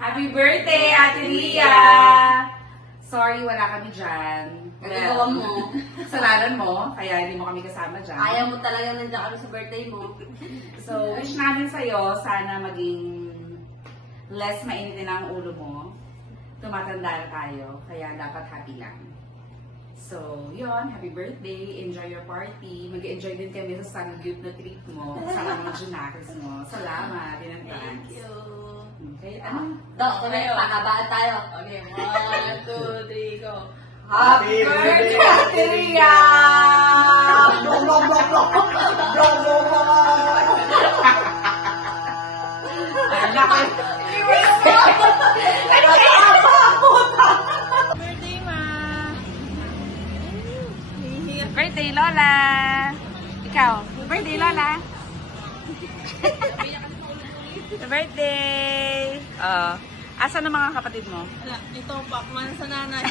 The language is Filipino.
Happy birthday, Ate Ria! Sorry, wala kami dyan. Nagagawa mo. Kasalanan mo, kaya hindi mo kami kasama dyan. Ayaw mo talaga nandiyan kami sa birthday mo. So, wish namin sa'yo, sana maging less mainitin ang ulo mo. Tumatanda na tayo, kaya dapat happy lang. So, yun, happy birthday, enjoy your party. Mag-enjoy din kami sa sangyup na treat mo, sa mga junakers mo. Salamat, in advance. Thank you. Okay, ano? Dok, pakabaan tayo. Okay, 1, 2, 3, go. Happy birthday, Ate Ria! Blong, blong, blong, blong. Blong, blong, blong. Birthday, ma! Birthday, Lola! Ikaw, birthday, Lola! Birthday! Asan ang mga kapatid mo? Ito, pakman sa nanay.